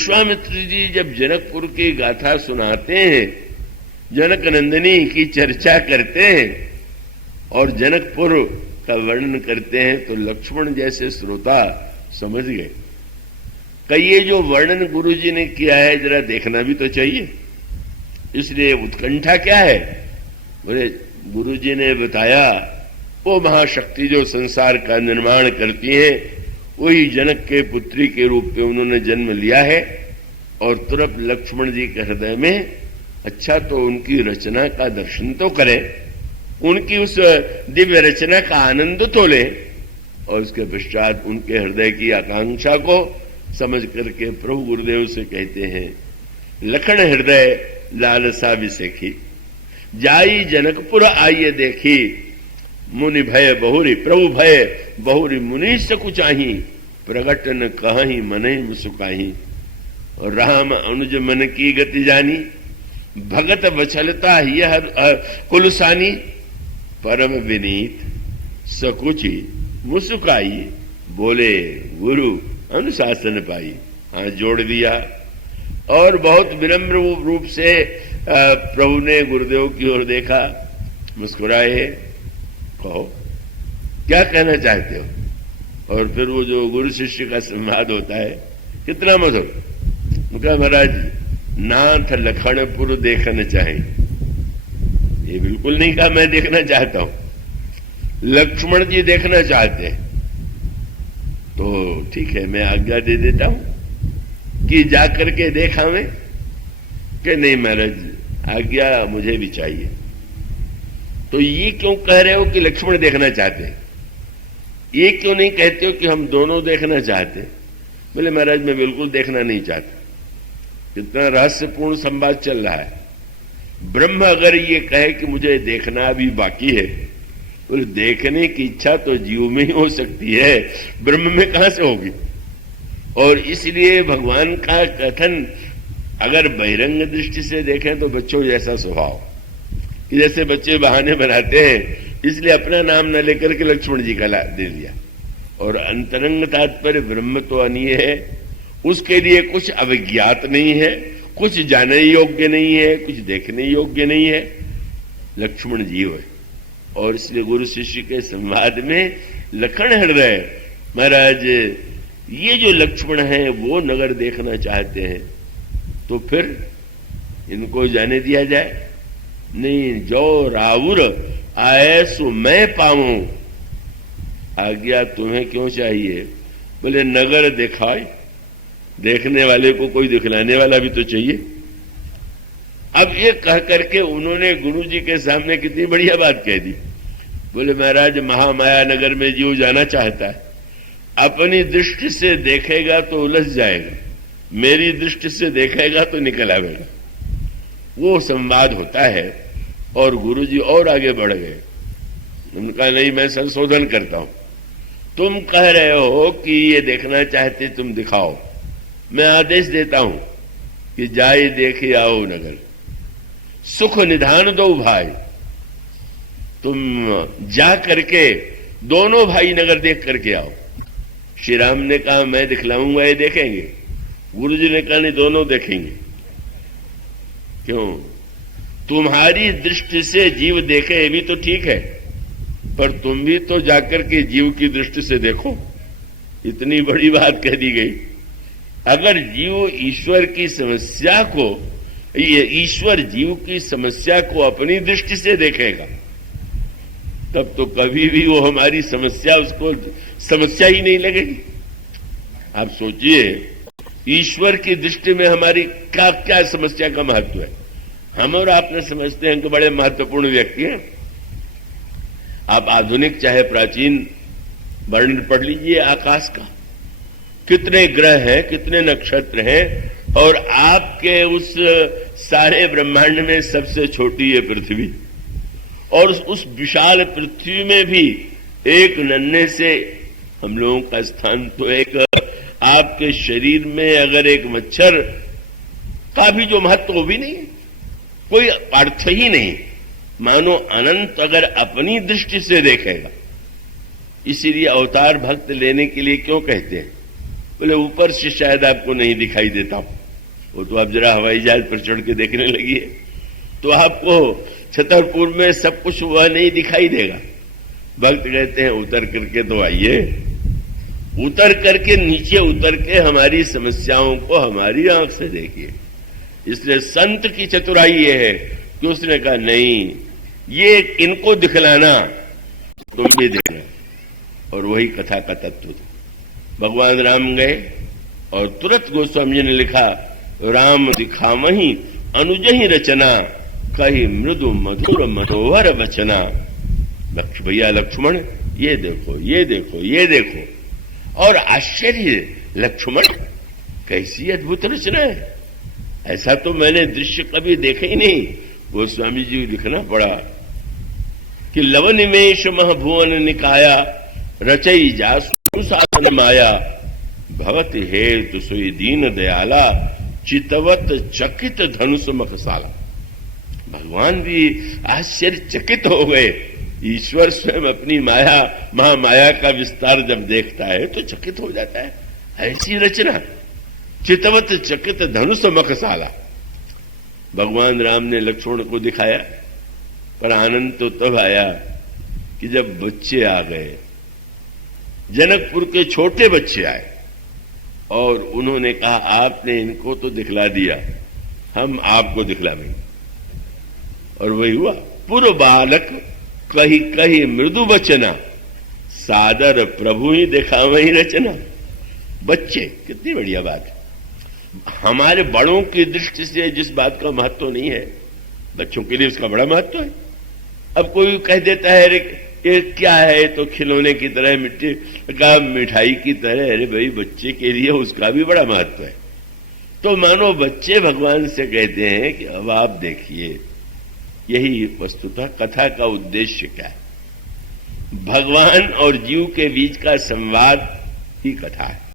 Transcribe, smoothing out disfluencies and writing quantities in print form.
विश्वामित्र जी जब जनकपुर की गाथा सुनाते हैं, जनक नंदिनी की चर्चा करते हैं और जनकपुर का वर्णन करते हैं, तो लक्ष्मण जैसे श्रोता समझ गए कि ये जो वर्णन गुरुजी ने किया है जरा देखना भी तो चाहिए। इसलिए उत्कंठा क्या है? बोले गुरुजी ने बताया वो महाशक्ति जो संसार का निर्माण करती है, वही जनक के पुत्री के रूप में उन्होंने जन्म लिया है। और तुरंत लक्ष्मण जी के हृदय में अच्छा तो उनकी रचना का दर्शन तो करें, उनकी उस दिव्य रचना का आनंद तो ले, और उसके पश्चात उनके हृदय की आकांक्षा को समझ करके प्रभु गुरुदेव से कहते हैं, लखन हृदय लालसा विसेखी, जाई जनकपुर आइए देखी, मुनि भय बहुरी, प्रभु भय बहुरी मुनि सकु चाही, प्रगट न कहीं मने मुसुकाही, और राम अनुज मन की गति जानी, भगत वछलता यह कुलसानी, परम विनीत सकुची मुसुकाई, बोले गुरु अनुशासन पाई। हाथ जोड़ दिया और बहुत विनम्र रूप से प्रभु ने गुरुदेव की ओर देखा, मुस्कुराए, कहो क्या कहना चाहते हो। और फिर वो जो गुरु शिष्य का संवाद होता है कितना मधुर। उनका महाराज नाथ लखनपुर देखना चाहे, ये बिल्कुल नहीं कहा मैं देखना चाहता हूं, लक्ष्मण जी देखना चाहते हैं। तो ठीक है, मैं आज्ञा दे देता हूं कि जाकर के देखा मैं, कि नहीं महाराज आज्ञा मुझे भी चाहिए। तो ये क्यों कह रहे हो कि लक्ष्मण देखना चाहते हैं? ये क्यों नहीं कहते हो कि हम दोनों देखना चाहते? बोले महाराज मैं बिल्कुल देखना नहीं चाहता। कितना रहस्यपूर्ण संवाद चल रहा है। ब्रह्म अगर ये कहे कि मुझे देखना भी बाकी है, बोले देखने की इच्छा तो जीव में ही हो सकती है, ब्रह्म में कहां से होगी। और इसलिए भगवान का कथन अगर बहिरंग दृष्टि से देखें तो बच्चों जैसा स्वभाव, कि जैसे बच्चे बहाने बनाते हैं, इसलिए अपना नाम न लेकर के लक्ष्मण जी का दे दिया। और अंतरंग तात्पर्य ब्रह्म तो अनीय है, उसके लिए कुछ अविज्ञात नहीं है, कुछ जानने योग्य नहीं है, कुछ देखने योग्य नहीं है, लक्ष्मण जीव है। और इसलिए गुरु शिष्य के संवाद में लखन हृदय, महाराज ये जो लक्ष्मण है वो नगर देखना चाहते हैं, तो फिर इनको जाने दिया जाए? नहीं, जो रावुर आए सो मैं पाऊं, आज्ञा तुम्हें क्यों चाहिए? बोले नगर दिखाए, देखने वाले को कोई दिखलाने वाला भी तो चाहिए। अब ये कह करके उन्होंने गुरु जी के सामने कितनी बढ़िया बात कह दी। बोले महाराज महामाया नगर में जीव जाना चाहता है, अपनी दृष्टि से देखेगा तो उलझ जाएगा, मेरी दृष्टि से देखेगा तो निकल आवेगा। वो संवाद होता है। और गुरुजी और आगे बढ़ गए। उनका नहीं, मैं संशोधन करता हूं, तुम कह रहे हो कि ये देखना चाहते, तुम दिखाओ, मैं आदेश देता हूं कि जाए देखे आओ नगर, सुख निधान दो भाई। तुम जा करके दोनों भाई नगर देख करके आओ। श्री राम ने कहा मैं दिखलाऊंगा, ये देखेंगे। गुरुजी ने कहा नहीं, दोनों देखेंगे। क्यों? तुम्हारी दृष्टि से जीव देखे ये भी तो ठीक है, पर तुम भी तो जाकर के जीव की दृष्टि से देखो। इतनी बड़ी बात कह दी गई। अगर जीव ईश्वर की समस्या को, ईश्वर जीव की समस्या को अपनी दृष्टि से देखेगा, तब तो कभी भी वो हमारी समस्या, उसको समस्या ही नहीं लगेगी। आप सोचिए, ईश्वर की दृष्टि में हमारी क्या क्या समस्या का महत्व है। हम और आप न समझते हैं कि बड़े महत्वपूर्ण व्यक्ति हैं। आप आधुनिक चाहे प्राचीन वर्णन पढ़ लीजिए आकाश का, कितने ग्रह हैं, कितने नक्षत्र हैं, और आपके उस सारे ब्रह्मांड में सबसे छोटी है पृथ्वी। और उस विशाल पृथ्वी में भी एक नन्हे से हम लोगों का स्थान तो एक आपके शरीर में अगर एक मच्छर का भी जो महत्व वो भी नहीं, कोई अर्थ ही नहीं, मानो अनंत अगर अपनी दृष्टि से देखेगा। इसीलिए अवतार भक्त लेने के लिए क्यों कहते हैं? बोले ऊपर से शायद आपको नहीं दिखाई देता हूं, वो तो आप जरा हवाई जहाज पर चढ़ के देखने लगिए तो आपको छतरपुर में सब कुछ वह नहीं दिखाई देगा। भक्त कहते हैं उतर करके तो आइए, उतर करके नीचे उतर के हमारी समस्याओं को हमारी आंख से देखिए। इसलिए संत की चतुराई ये है कि उसने कहा नहीं, ये इनको दिखलाना तुम भी देखना, और वही कथा का तत्व था। भगवान राम गए और तुरंत गोस्वामी जी ने लिखा, राम दिखावही अनुजहि रचना, कही मृदु मधुर मनोहर वचना। भैया लक्ष्मण ये देखो, ये देखो, ये देखो, और आश्चर्य, लक्ष्मण कैसी अद्भुत रचना है, ऐसा तो मैंने दृश्य कभी देखा ही नहीं। गोस्वामी जी लिखना पड़ा कि लव निमेश महभुवन निकाया, रचई जासु साधन माया, भवत हेतु सोई दीन दयाला, चितवत चकित धनुष मखसाला। भगवान भी आश्चर्यचकित हो गए। ईश्वर स्वयं अपनी माया, महामाया का विस्तार जब देखता है तो चकित हो जाता है। ऐसी रचना, चितवत चकित धनुष मखसाला। भगवान राम ने लक्ष्मण को दिखाया, पर आनंद तो तब आया कि जब बच्चे आ गए, जनकपुर के छोटे बच्चे आए और उन्होंने कहा आपने इनको तो दिखला दिया, हम आपको दिखलाएंगे। और वही हुआ, पूर्व बालक कही कही मृदु वचना, सादर प्रभु ही देखा वही रचना। बच्चे, कितनी बढ़िया बात है। हमारे बड़ों की दृष्टि से जिस बात का महत्व नहीं है, बच्चों के लिए उसका बड़ा महत्व है। अब कोई कह देता है, अरे ये क्या है, तो खिलौने की तरह, मिट्टी का मिठाई की तरह। अरे भाई, बच्चे के लिए उसका भी बड़ा महत्व है। तो मानो बच्चे भगवान से कहते हैं कि अब आप देखिए, यही वस्तुतः कथा का उद्देश्य क्या है। भगवान और जीव के बीच का संवाद ही कथा है।